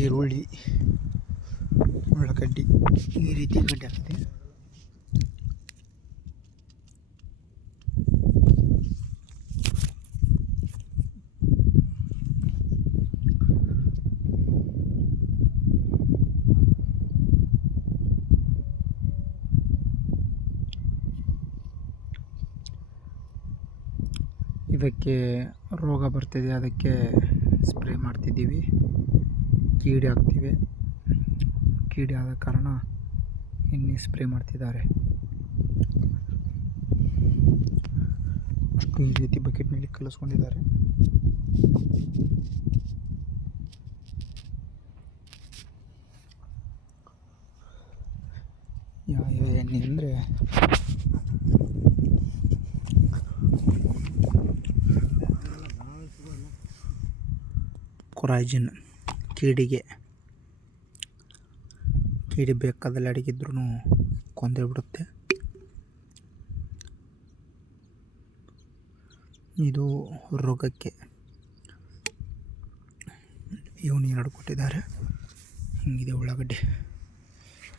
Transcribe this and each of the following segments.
ಈರುಳ್ಳಿ ಉಳ್ಳಾಗಡ್ಡಿ ಈ ರೀತಿ ಗಡ್ಡೆ ಆಗ್ತದೆ ಇದಕ್ಕೆ ರೋಗ ಬರ್ತಿದೆ ಅದಕ್ಕೆ ಸ್ಪ್ರೇ ಮಾಡ್ತಿದ್ದೀವಿ. ಕೀಡೆ ಆಗ್ತಿವೆ. ಕೀಡಿ ಆದ ಕಾರಣ ಎಣ್ಣೆ ಸ್ಪ್ರೇ ಮಾಡ್ತಿದ್ದಾರೆ. ಈ ರೀತಿ ಬಕೆಟ್ನಲ್ಲಿ ಕಲಿಸ್ಕೊಂಡಿದ್ದಾರೆ. ಯಾವ ಎಣ್ಣೆ ಅಂದರೆ ಕೊರಾಜಿನ್. ಕೀಡಿಗೆ. ಕೀಡಿ ಬೇಕಾದಲ್ಲಿ ಅಡಗಿದ್ರೂ ಕೊಂದೇ ಬಿಡುತ್ತೆ. ಇದು ರೋಗಕ್ಕೆ ಇವನು ಎರಡು ಕೊಟ್ಟಿದ್ದಾರೆ. ಹಿಂಗಿದೆ ಉಳ್ಳಾಗಡ್ಡೆ.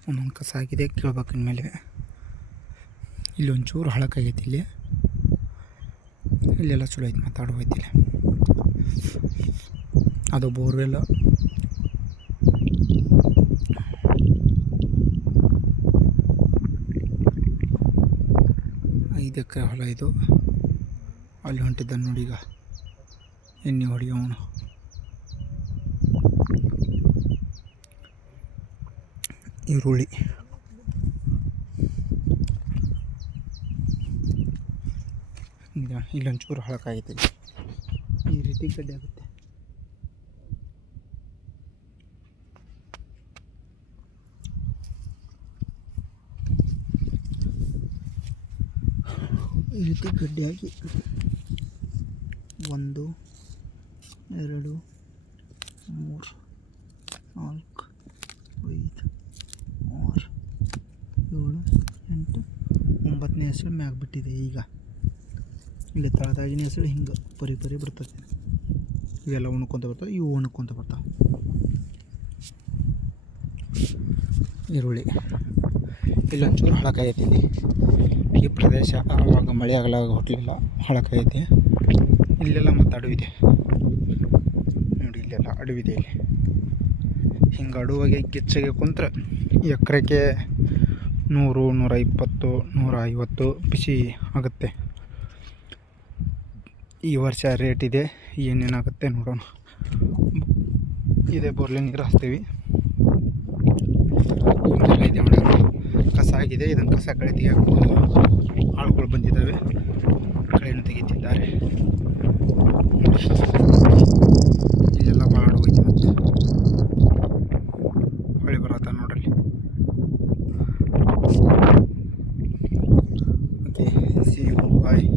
ಒಂದೊಂದು ಕಸ ಆಗಿದೆ. ಕೇಳ್ಬೇಕು ಮೇಲೆ ಇಲ್ಲಿ ಒಂಚೂರು ಹಳಕಾಗೈತಿ ಇಲ್ಲಿ. ಇಲ್ಲೆಲ್ಲ ಚಲೋ ಐತಿ ಮಾತಾಡ್ಬೋದಿಲ್ಲ ಅದು ಬೋರ್ವೆಲ್. ಐದು ಎಕರೆ ಹೊಲ ಇದು. ಅಲ್ಲಿ ಹೊಂಟಿದ್ದಾನೆ ನೋಡಿ ಈಗ. ಎಣ್ಣೆ ಹೊಡಿಯೋಣ ಈರುಳ್ಳಿ. ಇಲ್ಲೊಂಚೂರು ಹಳಕಾಗೈತೆ ಈ ರೀತಿ ಗಡ್ಡೆ ಆಗುತ್ತೆ. ಈ ರೀತಿ ಗಡ್ಡೆಯಾಗಿ ಒಂದು, ಎರಡು, ಮೂರು, ನಾಲ್ಕು, ಐದು, ಆರು, ಏಳು, ಎಂಟು, ಒಂಬತ್ತನೇ ಹೆಸರು ಮ್ಯಾಗ ಬಿಟ್ಟಿದೆ ಈಗ. ಇಲ್ಲಿ ತಳದಾಗಿನ ಹೆಸರು ಹಿಂಗೆ ಪರಿ ಪರಿ ಬಿಡ್ತದೆ ಇವೆಲ್ಲ ಉಣ್ಕೊತ ಬರ್ತವೆ, ಇವು ಉಣ್ಕೊತ ಬರ್ತಾವೆ. ಈರುಳ್ಳಿ. ಇಲ್ಲೊಂಚೂರು ಹಳಕಾಗೈತಿ ಇಲ್ಲಿ. ಈ ಪ್ರದೇಶ ಆವಾಗ ಮಳೆ ಆಗಲಾಗ ಹುಟ್ಟಲಿಲ್ಲ ಹಳಕಾಗೈತಿ ಇಲ್ಲೆಲ್ಲ ಮತ್ತು ಅಡವಿದೆ ನೋಡಿ ಇಲ್ಲೆಲ್ಲ ಅಡವಿದೆ ಇಲ್ಲಿ. ಹಿಂಗೆ ಅಡುವಾಗೆ ಗಿಚ್ಚಗೆ ಕುಂತ್ರೆ ಎಕರೆಗೆ ನೂರು ನೂರ ಇಪ್ಪತ್ತು ನೂರ ಐವತ್ತು ಬಿಸಿ ಆಗುತ್ತೆ. ಈ ವರ್ಷ ರೇಟ್ ಇದೆ, ಏನೇನಾಗುತ್ತೆ ನೋಡೋಣ. ಇದೆ ಬೋರ್ಲೆ ನೀರು ಹಿಂಗೆಲ್ಲ ಕಸ ಆಗಿದೆ ಇದನ್ನು ಕಸ ಕಳೆ ತೆಗೆಯಬಹುದು ಆಳುಗಳು ಬಂದಿದ್ದಾವೆ. ಕಳೆಯನ್ನು ತೆಗಿತಿದ್ದಾರೆ ನೋಡಿ ಇಲ್ಲೆಲ್ಲ ಭಾಳ ಮತ್ತೆ. ಹೊಳೆ ಬರತ್ತ ನೋಡ್ರಿ. ಮತ್ತೆ, ಸಿ ಬಾಯ್.